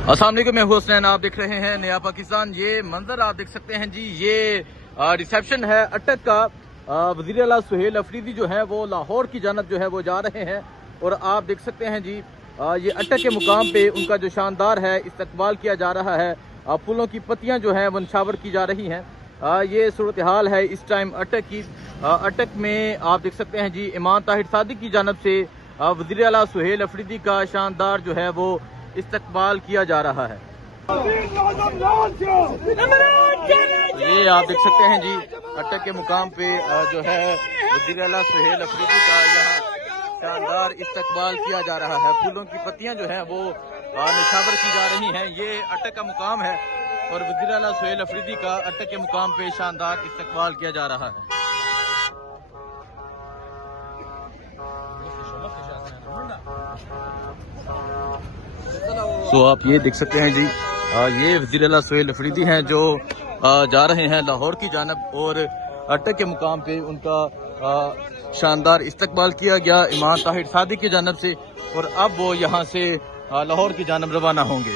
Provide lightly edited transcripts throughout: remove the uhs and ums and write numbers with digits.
अस्सलाम वालेकुम, मैं हुसैन, आप देख रहे हैं नया पाकिस्तान। ये मंजर आप देख सकते हैं जी, ये रिसेप्शन है अटक का। वज़ीर आला सुहेल अफरीदी जो है वो लाहौर की जानब जो है वो जा रहे हैं और आप देख सकते हैं जी ये अटक के मुकाम पे उनका जो शानदार है इस्तकबाल किया जा रहा है। फूलों की पत्तियां जो हैं वो नशावर की जा रही हैं। ये सूरत हाल है इस टाइम अटक की। अटक में आप देख सकते हैं जी इमाम ताहिर सादिक की जानब से वज़ीर आला सुहेल अफरीदी का शानदार जो है वो इस्तकबाल किया जा रहा है। ये आप देख सकते हैं जी अटक के मुकाम पे जो है वज़ीर आला सुहेल अफरीदी का यहाँ शानदार इस्तकबाल किया जा रहा है। फूलों की पत्तियां जो है वो निशावर की जा रही हैं। ये अटक का मुकाम है और वज़ीर आला सुहेल अफरीदी का अटक के मुकाम पे शानदार इस्तकबाल किया जा रहा है। तो आप ये देख सकते हैं जी ये वज़ीर आला सुहेल अफरीदी हैं जो जा रहे हैं लाहौर की जानब और अटक के मुकाम पे उनका शानदार इस्तकबाल किया गया इमाम ताहिर सादिक की जानब से और अब वो यहाँ से लाहौर की जानब रवाना होंगे।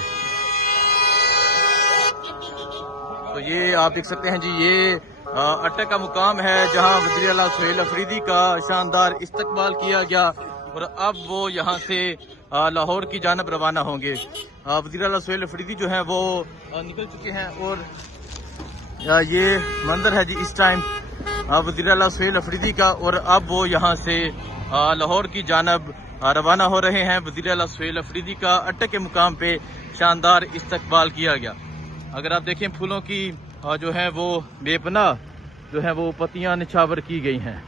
तो ये आप देख सकते हैं जी ये अटक का मुकाम है जहाँ वज़ीर आला सुहेल अफरीदी का शानदार इस्तकबाल किया गया और अब वो यहाँ से लाहौर की जानब रवाना होंगे। वज़ीर आला सुहेल अफरीदी जो है वो निकल चुके हैं और ये मंजर है जी इस टाइम वज़ीर आला सुहेल अफरीदी का और अब वो यहाँ से लाहौर की जानब रवाना हो रहे हैं। वज़ीर आला सुहेल अफरीदी का अटक के मुकाम पे शानदार इस्तकबाल किया गया। अगर आप देखें फूलों की जो है वो बेपनाह जो है वो पत्तियां निछावर की गई हैं।